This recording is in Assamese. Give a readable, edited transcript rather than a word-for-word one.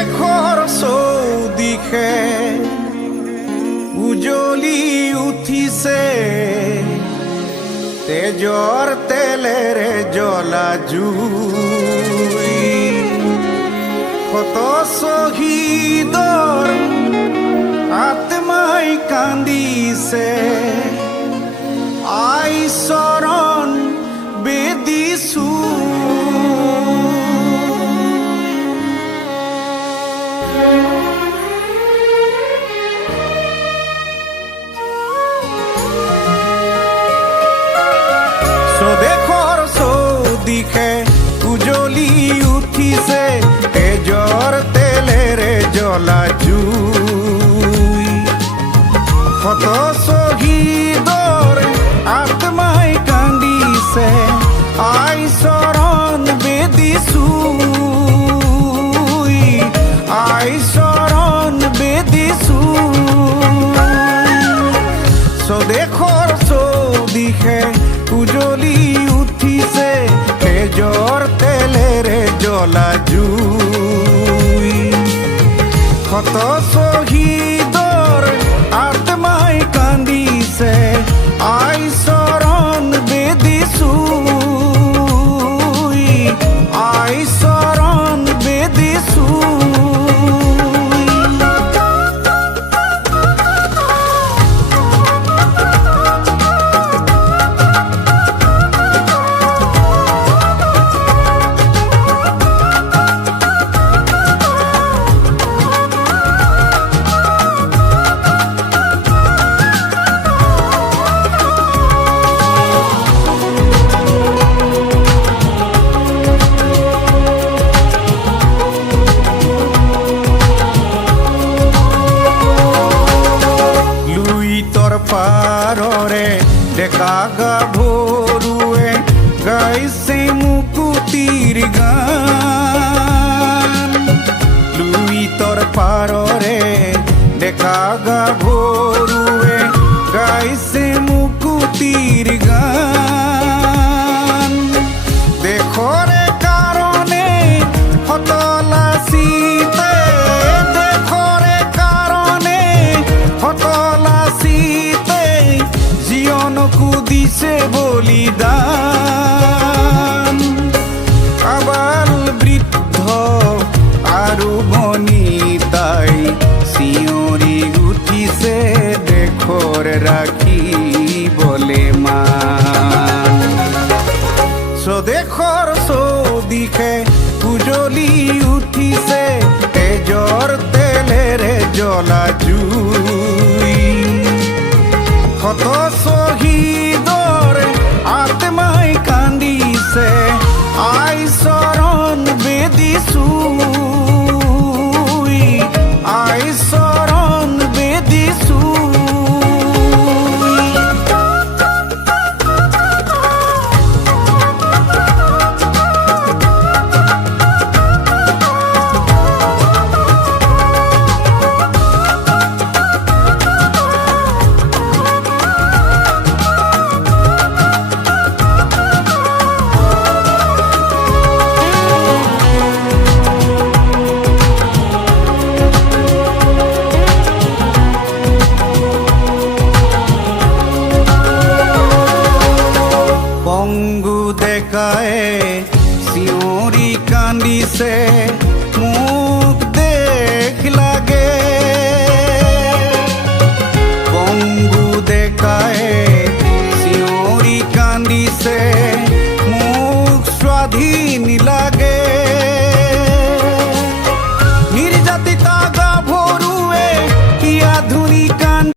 স্বদেশৰ চৌদিশে উজ্বলি উঠিছে তেজৰ তেলেৰে জ্বলা জুই। কত শ্বহীদৰ আত্মাই কান্দিছে, আই চৰণ বেদিছো। স্বদেশৰ চৌদিশে উজ্বলি উঠিছে তেজৰ তেলেৰে জ্বলা জুই। কত শ্বহীদৰ আত্মাই কান্দিছে, আই চৰণ বেদিছো, আই চৰণ বেদিছো। স্বদেশৰ চৌদিশে উজ্বলি উঠিছে তেজৰ তেলেৰে জ্বলা জুই। কত শ্বহীদৰ আত্মাই কান্দিছে, আই চৰণ বেদিছো, আই চৰণ বেদিছো। পাৰৰে ডেকা গাভৰুৱে গাইছে মুকুতিৰ গান। লুইতৰ পাৰৰে ডেকা গাভৰুৱে গাইছে মুকুতিৰ গান। দেশৰে কাৰণে হতলাচিতে, দেশৰে কাৰণে হতলাচিতে জীবনকো দিছে বলিদান। আবাল বৃদ্ধ আৰু বনিতাই চিঞৰি উঠিছে দেশৰ ৰাখিবলে মান। স্বদেশৰ চৌদিশে উজ্বলি উঠিছে তেজৰ তেলেৰে জ্বলা জুই। কত শ্বহীদৰ আত্মাই কান্দিছে, আই চৰণ বেদিছো, আই চৰণ বেদিছো। বংগু ডেকায়ে চিঞৰি কান্দিছে, মোক দেশ লাগে। বংগু ডেকায়ে চিঞৰি কান্দিছে, মোক স্বাধীন লাগে।